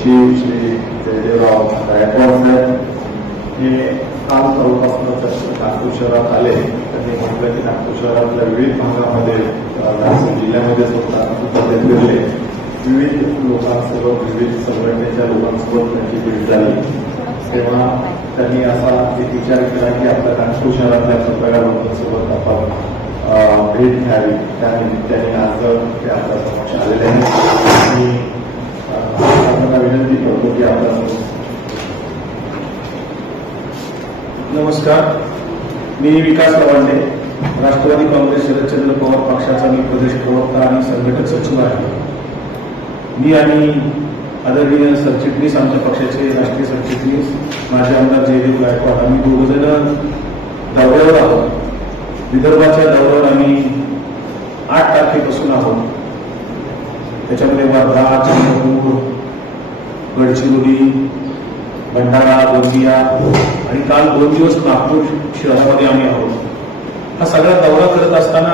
सचिव श्री जयदेवराव गायकवाड साहेब हे काल सर्वपासून नागपूर शहरात आले त्यांनी म्हटलं की नागपूर शहरातल्या विविध भागामध्ये अ, जिल्ह्यामध्ये सुद्धा फिरले विविध लोकांसोबत विविध संघटनेच्या लोकांसोबत त्यांची भेट झाली तेव्हा त्यांनी असा एक विचार केला की आपल्या नागपूर शहरातल्या सगळ्या लोकांसोबत आपण भेट घ्यावी त्या निमित्ताने आज ते आपल्या समक्ष आलेले आहेत मी सर्वांना विनंती करतो की आपण नमस्कार. मी विकास लवांडे राष्ट्रवादी काँग्रेस शरदचंद्र पवार पक्षाचा मी प्रदेश प्रवक्ता आणि संघटक सचिव आहे. मी आणि आदरणीय सरचिटणीस आमच्या पक्षाचे राष्ट्रीय सरचिटणीस माझे आमदार जयदेव गायकवाड आम्ही दोघजण दौऱ्यावर आहोत. विदर्भाच्या दौऱ्यावर आम्ही आठ तारखेपासून आहोत. त्याच्यामध्ये वर्धा चंद्रपूर गडचिरोली भंडारा गोंदिया आणि काल दोन दिवस नागपूर शहरामध्ये आम्ही आहोत. हा सगळा दौरा करत असताना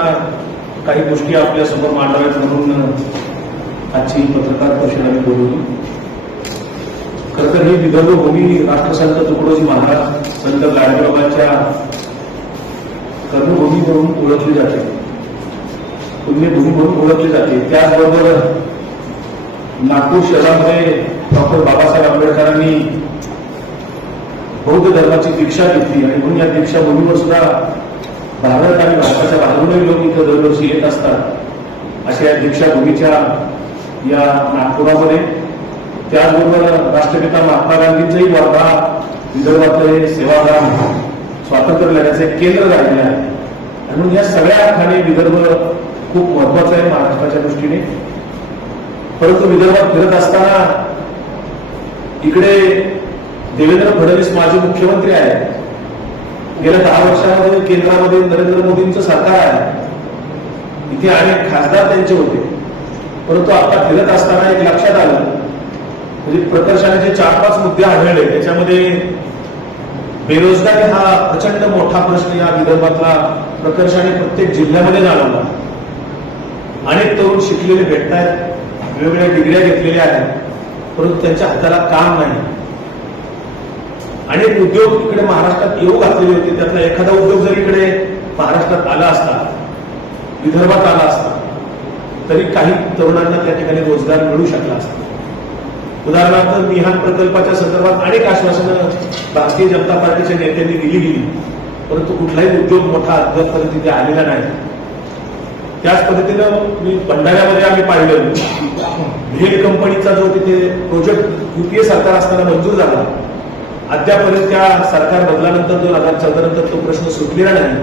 काही गोष्टी आपल्यासमोर मांडाव्यात म्हणून आजची पत्रकार परिषद आम्ही बोलवली. खरं तर ही विदर्भ भूमी राष्ट्रसंत तुकडोजी महाराज संत गाडगेबाबांच्या कर्मभूमी म्हणून ओळखली जाते. पुण्यभूमी म्हणून ओळखली जाते. त्याचबरोबर नागपूर शहरामध्ये डॉक्टर बाबासाहेब आंबेडकरांनी बौद्ध धर्माची दीक्षा घेतली आणि म्हणून या दीक्षाभूमीवर सुद्धा भारत आणि भारताच्या बाहेरूनही लोक इथं दरवर्षी येत असतात अशा या दीक्षाभूमीच्या या नागपुरामध्ये. त्याचबरोबर राष्ट्रपिता महात्मा गांधींचंही वर्धा विदर्भातलं हे सेवाग्राम स्वातंत्र्य लढ्याचं एक केंद्र राहिले आहे. आणि म्हणून या सगळ्या अर्थाने विदर्भ खूप महत्वाचं आहे महाराष्ट्राच्या दृष्टीने. परंतु विदर्भात फिरत असताना इकडे देवेंद्र फडणवीस माजी मुख्यमंत्री आहेत. गेल्या दहा वर्षामध्ये केंद्रामध्ये नरेंद्र मोदींचं सरकार आहे. इथे अनेक खासदार त्यांचे होते. परंतु आता फिरत असताना एक लक्षात आलं. म्हणजे प्रकर्षाने जे चार पाच मुद्दे आढळले त्याच्यामध्ये बेरोजगारी हा प्रचंड मोठा प्रश्न या विदर्भातला प्रकर्षाने प्रत्येक जिल्ह्यामध्ये जाणवला. अनेक तरुण शिकलेले भेटत आहेत वेगवेगळ्या डिग्र्या घेतलेल्या आहेत. परंतु त्यांच्या हाताला काम नाही. अनेक उद्योग इकडे महाराष्ट्रात येऊ घातलेले होते. त्यातला एखादा उद्योग जर इकडे महाराष्ट्रात आला असता विदर्भात आला असता तरी काही तरुणांना त्या ठिकाणी रोजगार मिळू शकला असता. उदाहरणार्थ मिहान प्रकल्पाच्या संदर्भात अनेक आश्वासनं भारतीय जनता पार्टीच्या नेत्यांनी दिली गेली. परंतु कुठलाही उद्योग मोठा अद्यापपर्यंत तिथे आलेला नाही. त्याच पद्धतीनं मी भंडाऱ्यामध्ये आम्ही पाहिलं. भेल कंपनीचा जो तिथे प्रोजेक्ट युपीए सरकार असताना मंजूर झाला अद्यापर्यंत त्या सरकार बदलानंतर दोन हजार चौदानंतर तो प्रश्न सुटलेला नाही.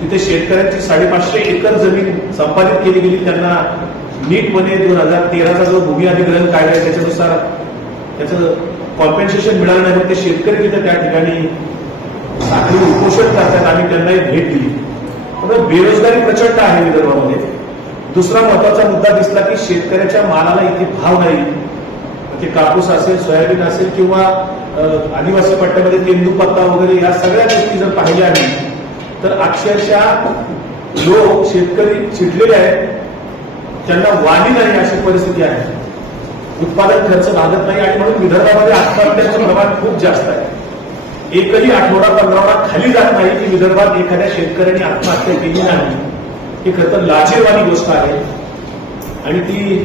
तिथे शेतकऱ्यांची साडेपाचशे एकर जमीन संपादित केली गेली. त्यांना नीटपणे दोन हजार तेराचा जो भूमी अधिग्रहण कायदा आहे त्याच्यानुसार त्याचं कॉम्पेन्सेशन मिळालं नाही. मग ते शेतकरी तिथे त्या ठिकाणी साखळी उपोषण करतात. आम्ही त्यांनाही भेट दिली. पण बेरोजगारी प्रचंड आहे विदर्भामध्ये. दुसरा महत्त्वाचा मुद्दा दिसला की शेतकऱ्याच्या मालाला इथे भाव नाही. ते कापूस असेल सोयाबीन असेल किंवा आदिवासी पट्ट्यामध्ये तेंदूपत्ता वगैरे या सगळ्या गोष्टी जर पाहिल्या आम्ही तर अक्षरशः लोक शेतकरी चिडलेले आहेत. त्यांना वाढी नाही अशी परिस्थिती आहे. उत्पादन खर्च भागत नाही आणि म्हणून विदर्भामध्ये आत्महत्याचं प्रमाण खूप जास्त आहे. एकही आठवडा पंधरावडा खाली जात नाही की विदर्भात एखाद्या शेतकऱ्याने आत्महत्या केली नाही. ही खरं तर गोष्ट आहे. आणि ती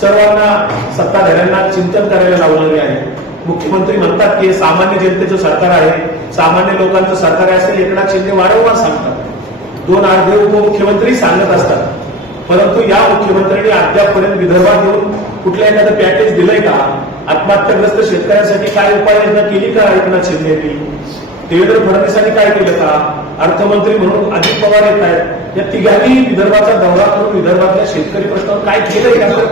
सर्वांना सत्ताधाऱ्यांना चिंतन करायला लावणारी आहे. मुख्यमंत्री म्हणतात की सामान्य जनतेचं सरकार आहे. सामान्य लोकांचं सरकार आहे असं एकनाथ शिंदे वारंवार सांगतात. दोन अर्धे उपमुख्यमंत्री सांगत असतात. परंतु या मुख्यमंत्र्यांनी अद्यापपर्यंत विदर्भात येऊन कुठल्या एखादं पॅकेज दिलंय का? आत्महत्याग्रस्त शेतकऱ्यांसाठी काय उपाययोजना केली का एकनाथ शिंदे यांनी? देवेंद्र फडणवीसांनी काय केलं का? अर्थमंत्री म्हणून अजित पवार येत आहेत. या तिघांनी विदर्भाचा दौरा करून विदर्भातल्या शेतकरी प्रश्नावर काय केलंय का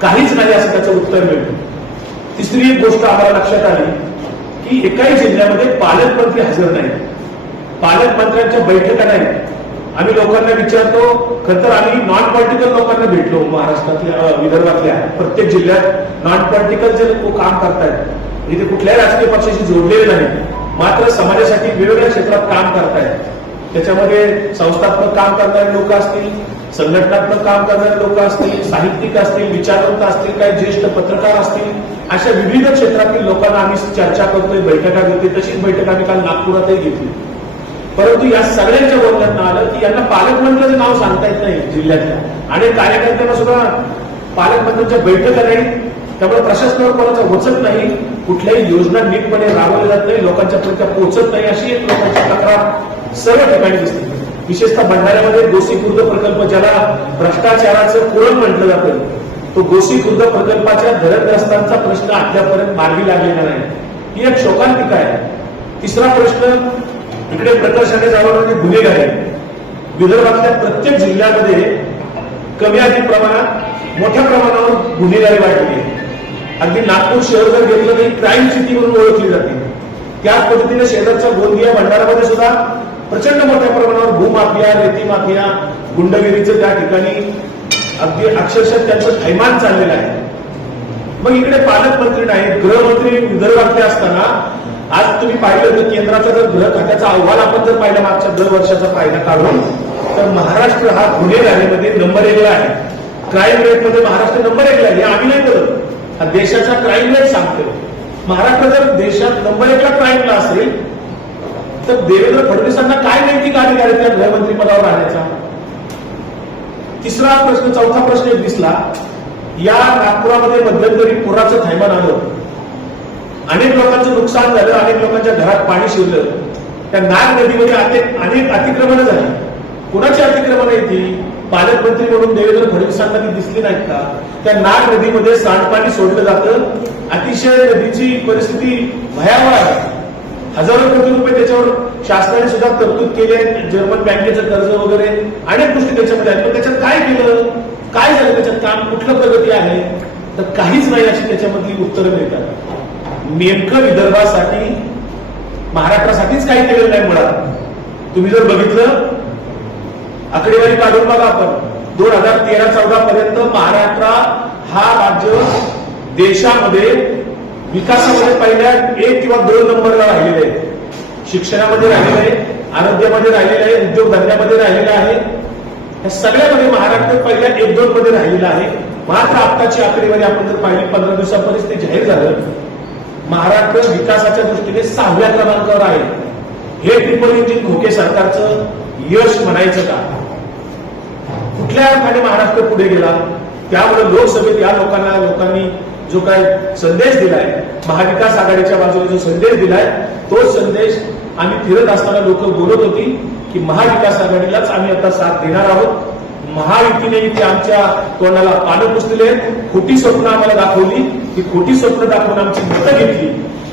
काहीच नाही असं त्याचं उत्तर मिळतं तिसरी एक गोष्ट आम्हाला लक्षात आली की एकाही जिल्ह्यामध्ये पालकमंत्री हजर नाही पालकमंत्र्यांच्या बैठका नाही आम्ही लोकांना विचारतो खरं तर आम्ही नॉन पॉलिटिकल लोकांना भेटलो महाराष्ट्रातल्या विदर्भातल्या प्रत्येक जिल्ह्यात नॉन पॉलिटिकल जे लोक काम करतायत इथे कुठल्याही राजकीय पक्षाशी जोडलेले नाही मात्र समाजासाठी वेगवेगळ्या क्षेत्रात काम करतायत. त्याच्यामध्ये संस्थात्मक काम करणारे लोक असतील संघटनात्मक काम करणारे लोक असतील साहित्यिक असतील विचारवंत असतील काही ज्येष्ठ पत्रकार असतील अशा विविध क्षेत्रातील लोकांना आम्ही चर्चा करतोय बैठका घेतोय तशीच बैठक आम्ही काल नागपुरातही घेतली. परंतु या सगळ्यांच्या बोलण्यात आलं की यांना पालकमंत्र्याचं नाव सांगता येत नाही जिल्ह्यातल्या. आणि कार्यकर्त्यांना सुद्धा पालकमंत्र्यांच्या बैठका नाही त्यामुळे प्रशासनावर कोणाचा वचत नाही कुठल्याही योजना नीटपणे राबवल्या जात नाही लोकांच्या पर्यंत पोहोचत नाही अशी एक लोकांची तक्रार सर्व ठिकाणी दिसते. विशेषतः भंडाऱ्यामध्ये गोसी खुर्द प्रकल्प ज्याला भ्रष्टाचाराचं कुरण म्हटलं जातं तो गोसी खुर्द प्रकल्पाच्या धरणग्रस्तांचा प्रश्न अद्यापर्यंत मार्गी लागलेला नाही. ही एक शोकांतिका आहे. तिसरा प्रश्न इकडे प्रकर्षाने जावं म्हणजे गुन्हेगार गुन्हेगारी विदर्भातल्या प्रत्येक जिल्ह्यामध्ये कमी अधिक प्रमाणात मोठ्या प्रमाणावर गुन्हेगारी वाढली आहे अगदी नागपूर शहर जर घेतलं तरी क्राईम सिटी म्हणून ओळखली जाते. त्याच पद्धतीने शेजारच्या गोंदिया भंडारामध्ये सुद्धा प्रचंड मोठ्या प्रमाणावर भूमाफिया रेती माफिया गुंडगिरीचं त्या ठिकाणी अगदी अक्षरशः त्यांचं थैमान चाललेलं आहे. मग इकडे पालकमंत्री नाहीत गृहमंत्री विदर्भातले असताना आज तुम्ही पाहिलं तर केंद्राचा जर गृह खात्याचा अहवाल आपण जर पाहिला मागच्या दर वर्षाचा फायदा काढून तर महाराष्ट्र हा गुन्हेगारीमध्ये नंबर एकला आहे. क्राईम रेटमध्ये महाराष्ट्र नंबर एकला आहे. हे आम्ही नाही करत. हा देशाचा क्राईम रेट सांगतो महाराष्ट्र जर देशात नंबर एकला क्राईमला असेल तर देवेंद्र फडणवीसांना काय नैतिक अधिकार आहे त्या गृहमंत्री पदावर राहण्याचा? तिसरा प्रश्न चौथा प्रश्न एक दिसला या नागपुरामध्ये मध्यंतरी पुराचं थैमान आलं अनेक लोकांचं नुकसान झालं अनेक लोकांच्या घरात पाणी शिरलं. त्या नाग नदीमध्ये अनेक अनेक अतिक्रमणं झाली. कुणाची अतिक्रमण आहे ती पालकमंत्री म्हणून देवेंद्र फडणवीसांना ती दिसली नाहीत का? त्या नाग नदीमध्ये सांडपाणी सोडलं जातं. अतिशय नदीची परिस्थिती भयावह आहे. हजारो कोटी रुपये त्याच्यावर शासनाने सुद्धा तरतूद केली आहे जर्मन बँकेचं कर्ज वगैरे अनेक गोष्टी त्याच्यामध्ये आहेत. पण त्याच्यात काय केलं? काय झालं? त्याच्यात काम कुठलं प्रगती आहे? तर काहीच नाही अशी त्याच्यामधली उत्तरं मिळतात. नेमकं विदर्भासाठी महाराष्ट्रासाठीच काही केलेलं नाही मुळात. तुम्ही जर बघितलं आकडेवारी काढून बघा आपण. दोन हजार तेरा चौदा पर्यंत महाराष्ट्र हा राज्य देशामध्ये विकासामध्ये पहिल्या एक किंवा दोन नंबरला राहिलेले आहे. शिक्षणामध्ये राहिलेलं आहे आरोग्यामध्ये राहिलेलं आहे उद्योगधंद्यामध्ये राहिलेलं आहे. या सगळ्यामध्ये महाराष्ट्र पहिल्या एक दोन मध्ये राहिलेला आहे. मात्र आत्ताची आकडेवारी आपण जर पाहिली पंधरा दिवसापर्यंत ते जाहीर झालं. महाराष्ट्र विकासाच्या दृष्टीने सहाव्या क्रमांकावर आहे. हे ट्रिपल इंजिन खोके सरकारचं यश म्हणायचं का? कुठल्या अर्थाने महाराष्ट्र पुढे गेला? त्यामुळे लोकसभेत या लोकांना लोकांनी जो काय संदेश दिलाय महाविकास आघाडीच्या बाजूने जो संदेश दिलाय तो संदेश आम्ही फिरत असताना लोक बोलत होती की महाविकास आघाडीलाच आम्ही आता साथ देणार आहोत. महायुतीने इथे आमच्या तोंडाला पानं पुसलेले खोटी स्वप्न आम्हाला दाखवली. ती खोटी स्वप्न दाखवून आमची मतं घेतली.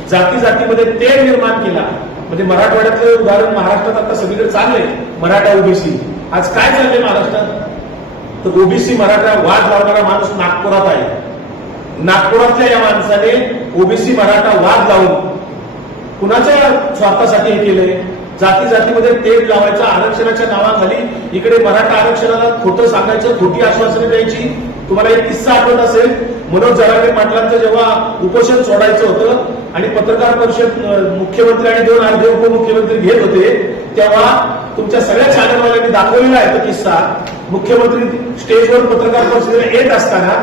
जाती जातीमध्ये तेल निर्माण केला. म्हणजे मराठवाड्याचं उदाहरण महाराष्ट्रात आता सगळीकडे चाललंय. मराठा ओबीसी. आज काय चाललंय महाराष्ट्रात? तर ओबीसी मराठा वाद लावणारा माणूस नागपुरात आहे. नागपुरातल्या या माणसाने ओबीसी मराठा वाद लावून कुणाच्या स्वार्थासाठी हे केलंय? जाती जातीमध्ये तेढ लावायचं आरक्षणाच्या नावाखाली इकडे मराठा आरक्षणाला खोटं सांगायचं खोटी आश्वासने द्यायची. तुम्हाला एक किस्सा आठवत असेल मनोज जरांगे पाटलांचं जेव्हा उपोषण सोडायचं होतं आणि पत्रकार परिषद मुख्यमंत्री आणि दोन अर्धे उपमुख्यमंत्री घेत होते तेव्हा तुमच्या सगळ्या चॅनलवाल्यांनी दाखवलेला आहे तो किस्सा. मुख्यमंत्री स्टेजवर पत्रकार परिषदेला येत असताना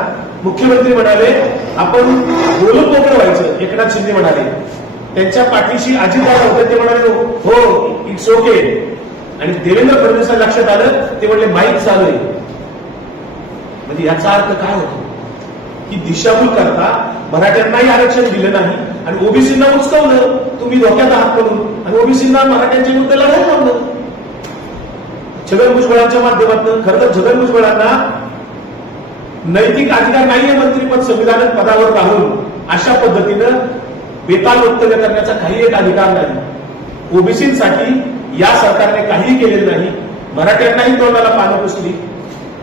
मुख्यमंत्री म्हणाले आपण बोलून मोकळं व्हायचं एकनाथ शिंदे म्हणाले. त्यांच्या पाठीशी अजितदादा होते ते म्हणाले हो इट्स ओके आणि देवेंद्र फडणवीसांना लक्षात आलं ते म्हणले माहीत चालू आहे. म्हणजे याचा अर्थ काय होतो? की दिशाभूल करता मराठ्यांनाही आरक्षण दिलं नाही आणि ओबीसींना उचकवलं तुम्ही धोक्यात आहात म्हणून. आणि ओबीसींना मराठ्यांच्या विरुद्ध लढायला लावलं. छगन भुजबळांच्या माध्यमातून खरं तर छगन भुजबळांना नैतिक अधिकार नाहीये मंत्रीपद संविधान पदावर राहून. अशा पद्धतीनं बेताल वक्तव्य करण्याचा काही एक अधिकार नाही. ओबीसीसाठी या सरकारने काहीही केलेलं नाही. मराठ्यांनाही तोंडाला पानं पुसली.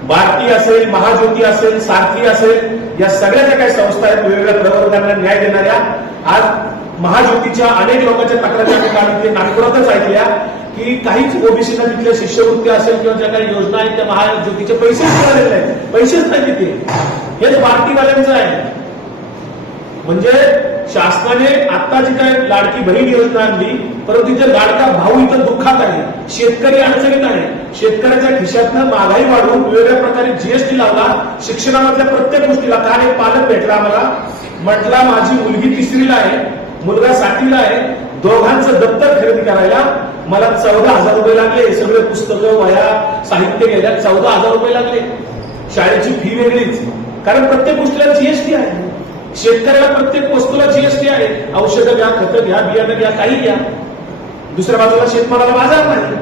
भारती असेल महाज्योती असेल सारथी असेल या सगळ्या ज्या काही संस्था आहेत वेगवेगळ्या प्रवर्गांना न्याय देणाऱ्या आज महाज्योतीच्या अनेक लोकांच्या तक्रारी ठिकाणी ते नागपुरातच ऐकल्या की काहीच ओबीसीना तिथल्या शिष्यवृत्ती असेल किंवा ज्या काही योजना आहेत त्या महाज्योतीचे पैसेच मिळालेले आहेत पैसेच नाही तिथे. हेच भारतीवाल्यांचं आहे. म्हणजे शासनाने आता जी काय लाडकी बहीण योजना आणली परंतु तिथे लाडका भाऊ इथं दुःखात आहे शेतकरी अडचणीत आहे. शेतकऱ्याच्या खिशातनं महागाई वाढवून वेगवेगळ्या प्रकारे जीएसटी लावला शिक्षणामधल्या प्रत्येक गोष्टीला काल एक पालक भेटला आम्हाला? म्हटला माझी मुलगी तिसरीला आहे मुलगा सातवीला आहे दोघांचं दप्तर खरेदी करायला मला चौदा हजार रुपये लागले. सगळे पुस्तकं वया साहित्य गेल्या चौदा हजार रुपये लागले. शाळेची फी वेगळीच. कारण प्रत्येक गोष्टीला जीएसटी आहे. शेतकऱ्याला प्रत्येक वस्तूला जीएसटी आहे. औषधं घ्या खतं घ्या बियाणं घ्या काही घ्या. दुसऱ्या बाजूला शेतमालाला बाजार नाही.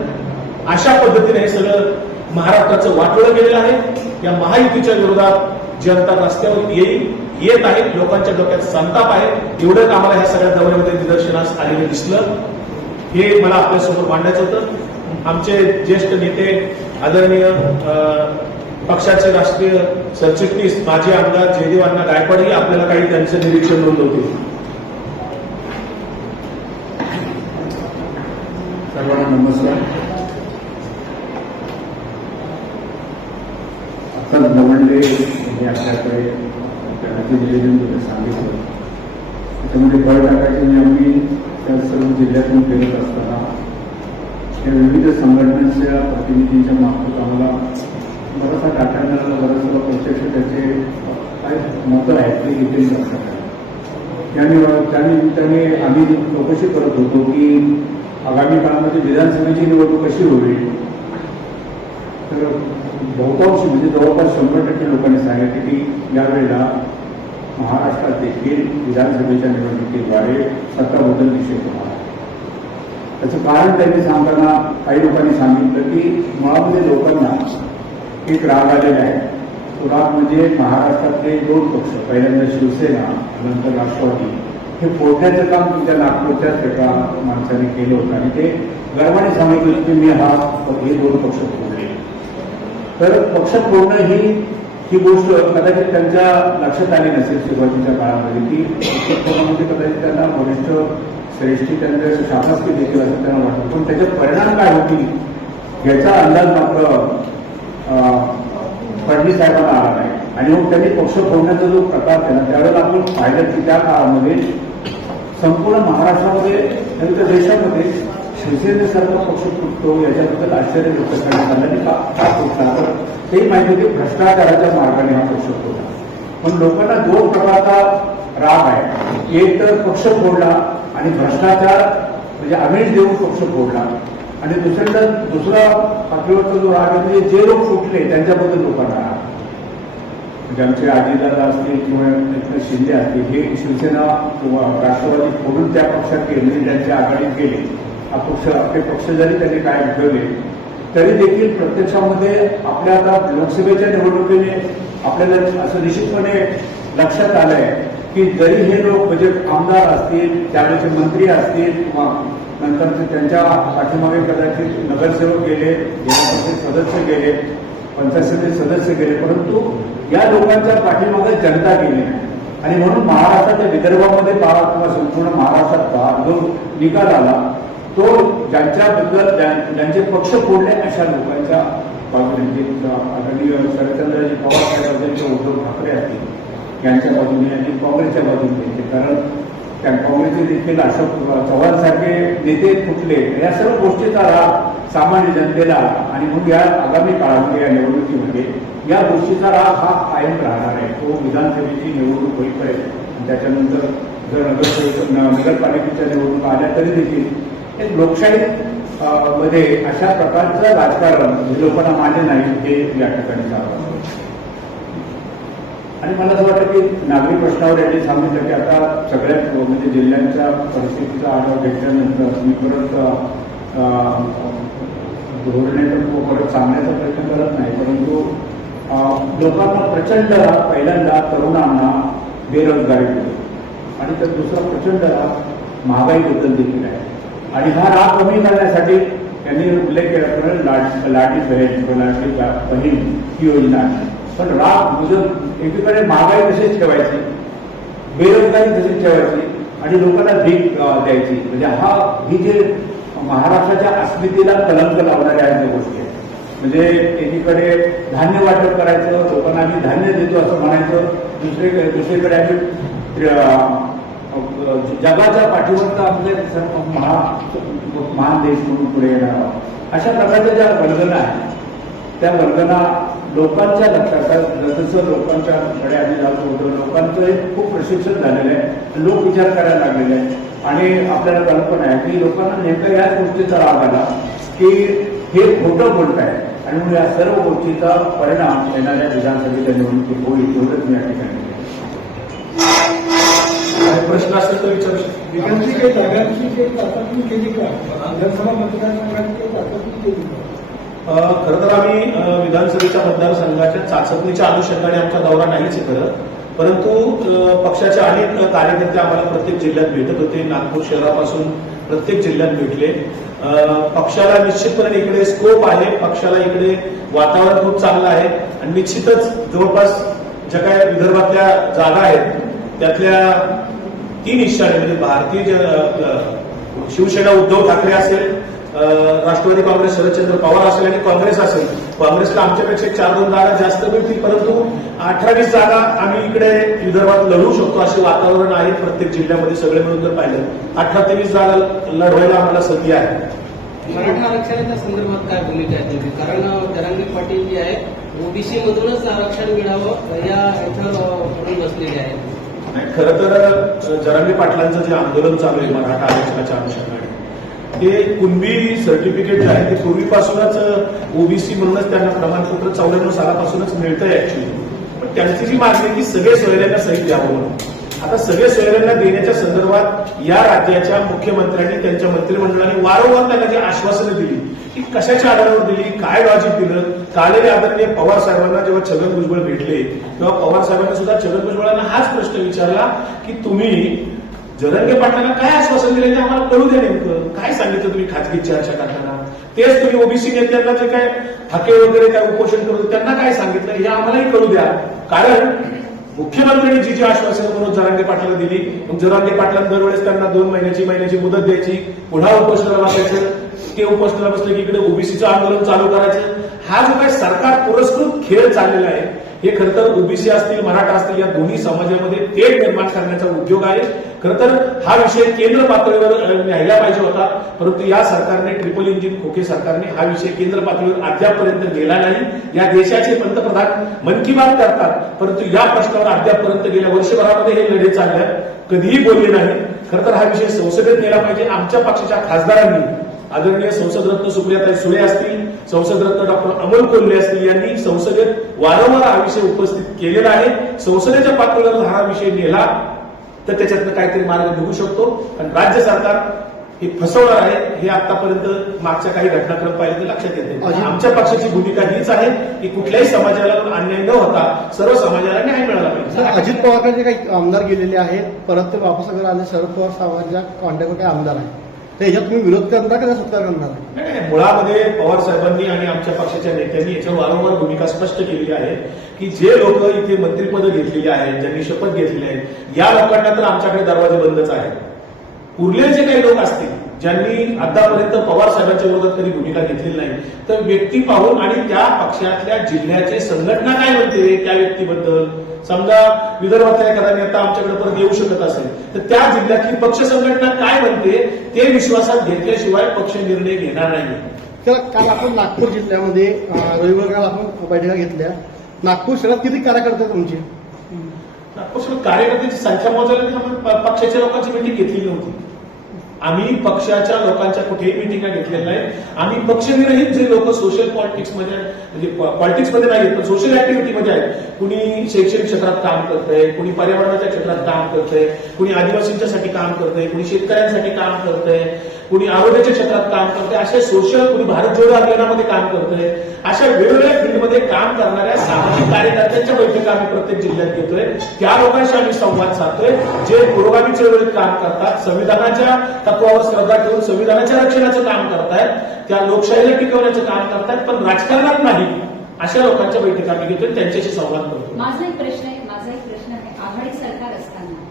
अशा पद्धतीने हे सगळं महाराष्ट्राचं वाटोळं गेलेलं आहे. या महायुतीच्या विरोधात जनता रस्त्यावर येईल येत आहे. लोकांच्या डोक्यात संताप आहे. एवढं आम्हाला ह्या सगळ्या दौऱ्यामध्ये निदर्शनास आलेलं दिसलं. हे मला आपल्यासमोर मांडायचं होतं. आमचे ज्येष्ठ नेते आदरणीय अं, पक्षाचे राष्ट्रीय सरचिटणीस माजी आमदार जयदेव अण्णा गायकवाडही आपल्याला काही त्यांचे निरीक्षण नोंदवतील सर्वांना नमस्कार. आता दवंडे हे आपल्याकडे त्यांचे निवेदन तुम्ही सांगितलं. त्याच्यामध्ये फळ टाकायचे नेहमी आम्ही त्या सर्व जिल्ह्यातून फिरत असताना या विविध संघटनांच्या प्रतिनिधींच्या मार्फत आम्हाला बराचसा टाटा मिळाला प्रत्यक्ष त्याचे काय मतं आहेत ते घेतले जातात त्याने त्या निमित्ताने आम्ही चौकशी करत की आगामी काळामध्ये विधानसभेची निवडणूक कशी होईल? तर बहुतांश, म्हणजे जवळपास शंभर टक्के लोकांनी सांगितले की यावेळेला महाराष्ट्रात देखील विधानसभेच्या निवडणुकीद्वारे सत्ता बदल निश्चित होणार त्याचं कारण त्यांनी सांगताना काही लोकांनी सांगितलं की मुळामध्ये लोकांना एक राग आलेला आहे तो राग म्हणजे महाराष्ट्रातले दोन पक्ष पहिल्यांदा शिवसेना नंतर राष्ट्रवादी. हे फोडण्याचं काम तुमच्या नागपूरच्याच एका माणसाने केलं होतं आणि ते गर्वाने सांगितलं की मी हा हे दोन पक्ष फोडले तर पक्ष फोडणं ही ही गोष्ट कदाचित त्यांच्या लक्षात आली नसेल सुरुवातीच्या काळामध्ये की पक्ष म्हणजे कदाचित त्यांना वरिष्ठ श्रेष्ठी त्यांच्या शासकीय देखील असं त्यांना वाटतं. पण त्याचे परिणाम काय होतील याचा अंदाज मात्र फडणवीस साहेबांना आला नाही. आणि मग त्यांनी पक्ष फोडण्याचा जो प्रकार केला त्यावेळेला आपण पाहिलं की त्या काळामध्ये संपूर्ण महाराष्ट्रामध्ये नंतर त्या देशामध्ये शिवसेनेसारखा पक्ष फुटतो याच्याबद्दल आश्चर्य व्यक्त करण्यात आलं आणि का फुटला. तर ते माहिती की भ्रष्टाचाराच्या मार्गाने हा पक्ष फुटला. पण लोकांना दोन प्रकारचा राग आहे. एक तर पक्ष फोडला आणि भ्रष्टाचार म्हणजे आमिष देऊन पक्ष फोडला. आणि दुसऱ्यांदा दुसरा पातळीवरचा जो राग आहे म्हणजे जे लोक फुटले त्यांच्याबद्दल लोकांना. म्हणजे आमचे आजीदादा असतील किंवा एकनाथ शिंदे असतील हे शिवसेना किंवा राष्ट्रवादी फोडून त्या पक्षात गेले म्हणजे त्यांच्या आघाडीत गेले पक्ष आपले पक्ष जरी त्यांनी काय ठेवले तरी देखील प्रत्यक्षामध्ये आपल्या आता लोकसभेच्या निवडणुकीने आपल्याला असं निश्चितपणे लक्षात आलंय की जरी हे लोक म्हणजे आमदार असतील त्यावेळेचे मंत्री असतील किंवा नंतरचे त्यांच्या पाठीमागे कदाचित नगरसेवक गेले जिल्हा सदस्य गेले पंचायतीचे सदस्य गेले परंतु या लोकांच्या पाठीमागे जनता गेली आणि म्हणून महाराष्ट्राच्या विदर्भामध्ये पाहा किंवा संपूर्ण महाराष्ट्रात पहा जो निकाल आला तो ज्यांच्याबद्दल ज्यांचे पक्ष फोडले अशा लोकांच्या बाजूने. आदरणीय शरदचंद्रजी पवार साहेब असेल उद्धव ठाकरे असतील यांच्या बाजूने आणि काँग्रेसच्या बाजूने. कारण काँग्रेसचे देखील अशोक चव्हाण सारखे नेते फुटले. या सर्व गोष्टीचा राग सामान्य जनतेला आणि मग या आगामी काळामध्ये या निवडणुकीमध्ये या गोष्टीचा राग हा कायम राहणार आहे. तो विधानसभेची निवडणूक होईपर्यंत आणि त्याच्यानंतर जर नगर नगरपालिकेच्या निवडणूक आल्या तरी देखील एक लोकशाही मध्ये अशा प्रकारचं राजकारण हे लोकांना मान्य नाही हे या ठिकाणी चालू आणि मला असं वाटतं की नागरी प्रश्नावर यांनी सांगितलं की आता सगळ्यात म्हणजे जिल्ह्यांच्या परिस्थितीचा आढावा घेतल्यानंतर मी परत धोरणे परत सांगण्याचा प्रयत्न करत नाही. परंतु लोकांना प्रचंड पहिल्यांदा तरुणांना बेरोजगारी दिली. आणि तर दुसरा प्रचंड महागाईबद्दल देखील आहे. आणि हा राग कमी करण्यासाठी त्यांनी उल्लेख केल्याप्रमाणे लाड लाडी बहीण किंवा बहीण ही योजना आहे. पण राग म्हणजे एकीकडे महागाई तशीच ठेवायची बेरोजगारी तशीच ठेवायची आणि लोकांना भीक द्यायची म्हणजे हा ही जे महाराष्ट्राच्या अस्मितेला कलंक लावणाऱ्या आहेत ज्या गोष्टी आहेत म्हणजे एकीकडे धान्य वाटप करायचं लोकांना आम्ही धान्य देतो असं म्हणायचं दुसरीकडे दुसरीकडे आम्ही जगाच्या पाठीवरचा आपले महा महान देश म्हणून पुढे येणार आहोत. अशा प्रकारच्या ज्या वर्गना आहेत त्या वर्गना लोकांच्या लक्षात आहेत. जसं लोकांच्या कडे आधी जात होतं लोकांचं एक खूप प्रशिक्षण झालेलं आहे. लोक विचार करायला लागलेले आहे आणि आपल्याला कल्पना आहे की लोकांना नेमकं याच गोष्टीचा राग आला की हे खोटं बोलत आहे. आणि म्हणून या सर्व गोष्टीचा परिणाम येणाऱ्या विधानसभेच्या निवडणुकीत होईल एवढंच मी या ठिकाणी प्रश्न असेल तर विचारू शकतो. काही जागांची काही चाचपणी केली का? विधानसभा मतदारसंघाची काही केली का? खरं तर आम्ही विधानसभेच्या मतदारसंघाच्या चाचपणीच्या अनुषंगाने आमचा दौरा नाहीच करत परंतु पक्षाचे अनेक कार्यकर्ते आम्हाला प्रत्येक जिल्ह्यात भेटत होते. नागपूर शहरापासून प्रत्येक जिल्ह्यात भेटले. पक्षाला निश्चितपणे इकडे स्कोप आहे. पक्षाला इकडे वातावरण खूप चांगलं आहे. आणि निश्चितच जवळपास ज्या काय विदर्भातल्या जागा आहेत त्यातल्या तीन हिस्साने म्हणजे भारतीय शिवसेना उद्धव ठाकरे असेल राष्ट्रवादी काँग्रेस शरदचंद्र पवार असेल आणि काँग्रेस असेल. काँग्रेसला आमच्यापेक्षा चार दोन जागा जास्त मिळतील परंतु अठरा वीस जागा आम्ही इकडे विदर्भात लढवू शकतो असे वातावरण आहे प्रत्येक जिल्ह्यामध्ये सगळे मिळून जर पाहिलं अठरा ते वीस जागा लढवायला आम्हाला संधी आहे. मराठा आरक्षणाच्या संदर्भात काय भूमिका आहे तुमची? कारण जरांगी पाटील जे आहे ओबीसी मधूनच आरक्षण मिळावं या इथं म्हणून बसलेले आहेत. खरं तर जरांगे पाटलांचं जे आंदोलन चालू आहे मराठा आरक्षणाच्या अनुषंगाने ते कुणबी सर्टिफिकेट जे आहे ते पूर्वीपासूनच ओबीसी म्हणूनच त्यांना प्रमाणपत्र चौऱ्याण्णव सालापासूनच मिळतंय ऍक्च्युली पण त्यांची जी मागणी की सगळे सोयऱ्यांना सही द्यावं म्हणून आता सगळे सोयऱ्यांना देण्याच्या संदर्भात या राज्याच्या मुख्यमंत्र्यांनी त्यांच्या मंत्रिमंडळाने वारंवार त्यांना जी आश्वासनं दिली की कशाच्या आधारावर दिली काय लॉजिक दिलं? कालेले आदरणीय पवार साहेबांना जेव्हा छगन भुजबळ भेटले तेव्हा पवार साहेबांनी सुद्धा छगन भुजबळांना हाच प्रश्न विचारला की तुम्ही जरंगे पाटलांना काय आश्वासन दिलं ते आम्हाला कळू द्या नेमकं. काय सांगितलं तुम्ही खाजगी चर्चा करताना? तेच तुम्ही ओबीसी नेत्यांना जे काय हाके वगैरे काय उपोषण करतो त्यांना काय सांगितलं? हे आम्हालाही कळू द्या. कारण मुख्यमंत्र्यांनी जी जी आश्वासनं म्हणून जरांगे पाटलाला दिली मग जरांगे पाटलां दरवेळेस त्यांना दोन महिन्याची महिन्याची मुदत द्यायची पुन्हा उपोषणाला बसायचं. ते उपोषणाला बसलं की इकडे ओबीसीचं आंदोलन चालू करायचं. हा जो काही सरकार पुरस्कृत खेळ चाललेला आहे हे खरं तर ओबीसी असतील मराठा असतील या दोन्ही समाजामध्ये तेढ निर्माण करण्याचा उद्योग आहे. खरं तर हा विषय केंद्र पातळीवर न्यायला पाहिजे होता. परंतु या सरकारने ट्रिपल इंजिन खोके सरकारने हा विषय केंद्र पातळीवर अद्यापपर्यंत गेला नाही. या देशाचे पंतप्रधान मन की बात करतात. परंतु या प्रश्नावर अद्यापपर्यंत गेल्या वर्षभरामध्ये हे लढे चालले कधीही बोलले नाही. खरं तर हा विषय संसदेत नेला पाहिजे. आमच्या पक्षाच्या खासदारांनी आदरणीय संसदरत्न सुप्रियाताई सुळे असतील संसदरत्न डॉक्टर अमोल कोल्हे असतील यांनी संसदेत वारंवार हा विषय उपस्थित केलेला आहे. संसदेच्या पातळीवर हा विषय नेला तर त्याच्यातनं काहीतरी मार्ग निघू शकतो. आणि राज्य सरकार हे फसवणार आहे हे आतापर्यंत मागच्या काही घटनाक्रम पाहिले तर लक्षात येते. आमच्या पक्षाची भूमिका हीच आहे की कुठल्याही समाजाला अन्याय न होता सर्व समाजाला न्याय मिळाला पाहिजे. अजित पवारकडे जे काही आमदार गेलेले आहेत परत ते वापस वगैरे आले शरद पवार साहेबांच्या कॉन्टॅक्टवर काही आमदार आहे तर याच्यात तुम्ही विरोध करणार का सत्कार करणार? नाही, नाही, मुळामध्ये पवार साहेबांनी आणि आमच्या पक्षाच्या नेत्यांनी याच्यावर वारंवार भूमिका स्पष्ट केलेली आहे की जे लोक इथे मंत्रिपद घेतलेली आहेत ज्यांनी शपथ घेतलेली आहे या लोकांना तर आमच्याकडे दरवाजे बंदच आहेत. उरले जे काही लोक असतील ज्यांनी आतापर्यंत पवार साहेबांच्या विरोधात कधी भूमिका घेतलेली नाही तर व्यक्ती पाहून आणि त्या पक्षातल्या जिल्ह्याचे संघटना काय म्हणते त्या व्यक्तीबद्दल? समजा विदर्भातला एखादा नेता आमच्याकडे परत येऊ शकत असेल तर त्या जिल्ह्यातली पक्ष संघटना काय म्हणते ते विश्वासात घेतल्याशिवाय पक्ष निर्णय घेणार नाही. तर काल आपण नागपूर जिल्ह्यामध्ये रविवार काल आपण बैठका घेतल्या. नागपूर शहरात किती कार्यकर्ते तुमचे? नागपूर कार्यकर्त्यांची संख्या मोजायला पक्षाच्या लोकांची मिटिंग घेतलेली नव्हती आम्ही पक्षाच्या लोकांच्या कुठेही मिटिंगा घेतलेल्या नाहीत आम्ही पक्षनिरहित जे लोक सोशल पॉलिटिक्समध्ये म्हणजे पॉलिटिक्समध्ये नाही पण सोशल ऍक्टिव्हिटीमध्ये आहेत. कुणी शैक्षणिक क्षेत्रात काम करतंय कुणी पर्यावरणाच्या क्षेत्रात काम करतंय कुणी आदिवासींच्यासाठी काम करतंय कुणी शेतकऱ्यांसाठी काम करतंय. कोणी आरोग्याच्या क्षेत्रात काम करते असे सोशल कोणी भारत जोडो अभियानामध्ये काम करतोय अशा वेगवेगळ्या फील्डमध्ये काम करणाऱ्या सामाजिक कार्यकर्त्यांच्या बैठका आम्ही प्रत्येक जिल्ह्यात घेतोय. त्या लोकांशी आम्ही संवाद साधतोय. जे पुरोगामी चळवळीत काम करतात संविधानाच्या तत्वावर श्रद्धा ठेवून संविधानाच्या रक्षणाचं काम करतायत त्या लोकशाहीला टिकवण्याचं काम करतायत पण राजकारणात नाही अशा लोकांच्या बैठका आम्ही घेतोय त्यांच्याशी संवाद करतो माझा एक प्रश्न आहे माझा एक प्रश्न आहे. आघाडी सरकार असताना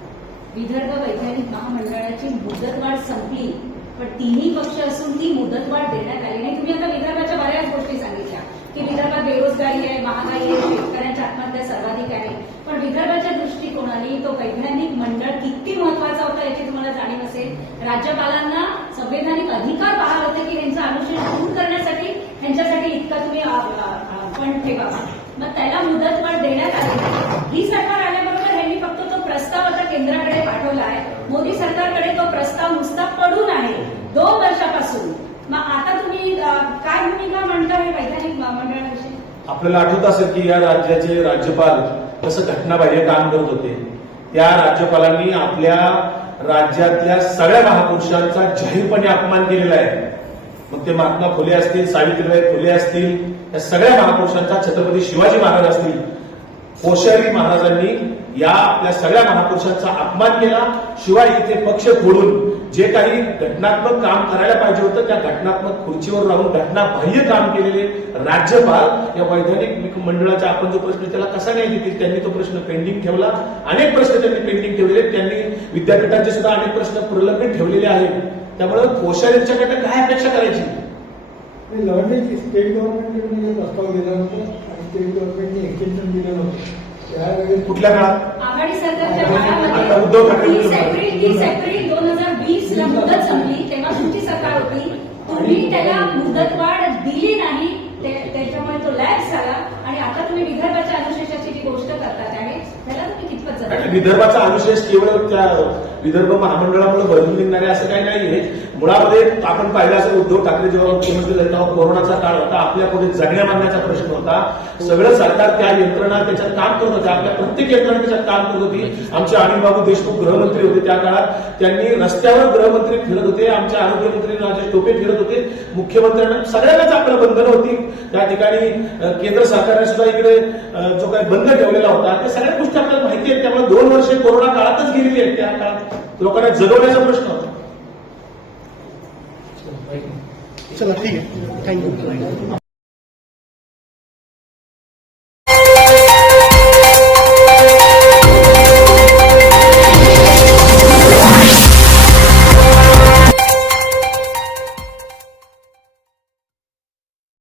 विदर्भ वैज्ञानिक महामंडळाची मुदतवाढ संपली. पण तिन्ही पक्ष असून ती मुदतवाढ देण्यात आली नाही. तुम्ही आता विदर्भाच्या बऱ्याच गोष्टी सांगितल्या. की विदर्भात बेरोजगारी आहे महागाई आहे शेतकऱ्यांच्या आत्महत्या सर्वाधिक आहे. पण विदर्भाच्या दृष्टिकोनाने तो वैज्ञानिक मंडळ किती महत्त्वाचा होता याची तुम्हाला जाणीव असेल. राज्यपालांना संवैधानिक अधिकार पाहत होते की त्यांचं अनुशेष दूर करण्यासाठी यांच्यासाठी इतका तुम्ही फंड ठेवावा मग त्याला मुदतवाढ देण्यात आली ही सरकार आल्याबरोबर यांनी फक्त तो प्रस्ताव आता केंद्राकडे पाठवला आहे. मोदी सरकारकडे तो प्रस्ताव नुसता पडून दोन वर्षापासून. मग आता तुम्ही काय भूमिका मांडता हे वैज्ञानिक मंडळाविषयी? आपल्याला आठवत असेल की या राज्याचे राज्यपाल कसं घटनाबाह्य काम करत होते. त्या राज्यपालांनी आपल्या राज्यातल्या सगळ्या महापुरुषांचा जाहीरपणे अपमान केलेला आहे. मग ते महात्मा फुले असतील सावित्रीबाई फुले असतील या सगळ्या महापुरुषांचा छत्रपती शिवाजी महाराज असतील. कोश्यारी महाराजांनी या आपल्या सगळ्या महापुरुषांचा अपमान केला. शिवाय इथे पक्ष फोडून जे काही घटनात्मक काम करायला पाहिजे होतं त्या घटनात्मक खुर्चीवर राहून घटनाबाह्य काम केलेले राज्यपाल या वैधानिक मंडळाचा आपण जो प्रश्न त्याला कसा नाही देतील त्यांनी तो प्रश्न पेंडिंग ठेवला. अनेक प्रश्न त्यांनी पेंडिंग ठेवलेले. त्यांनी विद्यापीठांचे सुद्धा अनेक प्रश्न प्रलंबित ठेवलेले आहेत. त्यामुळे कोश्यारींच्याकडे काय अपेक्षा करायची? लवंडेची स्टेट गव्हर्नमेंटने जे प्रस्ताव दिला होता आणि स्टेट गव्हर्नमेंटने एक्सटेन्शन दिलं होतं त्यावेळेस कुठल्या काळात? आघाडी सरकारच्या आता उद्धव ठाकरे मुदत संपली तेव्हा तुमची सरकार होती. तुम्ही त्याला मुदतवाढ दिली नाही त्याच्यामुळे तो लॅब झाला. आणि आता तुम्ही विदर्भाच्या अनुशेषाची जी गोष्ट करतात आहे त्याला तुम्ही कितपत कारण विदर्भाचा अनुशेष केवळ त्या विदर्भ महामंडळामुळे भरून निघणारे असं काही नाहीये. मुळामध्ये आपण पाहिलं असं उद्धव ठाकरे जेव्हा मुख्यमंत्री झाले तेव्हा कोरोनाचा काळ होता. आपल्या पुढे जगण्या मागण्याचा प्रश्न होता. सगळं सरकार त्या यंत्रणा त्याच्यात काम करत होत्या आपल्या प्रत्येक यंत्रणा त्याच्यात काम करत होती. आमचे अनिलबाबू देशमुख गृहमंत्री होते त्या काळात. त्यांनी रस्त्यावर गृहमंत्री फिरत होते. आमचे आरोग्यमंत्री राजेश टोपे फिरत होते. मुख्यमंत्र्यांना सगळ्यांनाच आपल्या बंधनं होती. त्या ठिकाणी केंद्र सरकारने सुद्धा इकडे जो काही बंद ठेवलेला होता त्या सगळ्या गोष्टी आपल्याला माहिती आहेत. त्यामुळे दोन वर्षे कोरोना काळातच गेलेली आहेत त्या काळात. लोकांना जगवण्याचा प्रश्न होता. चला ठीक आहे. थँक्यू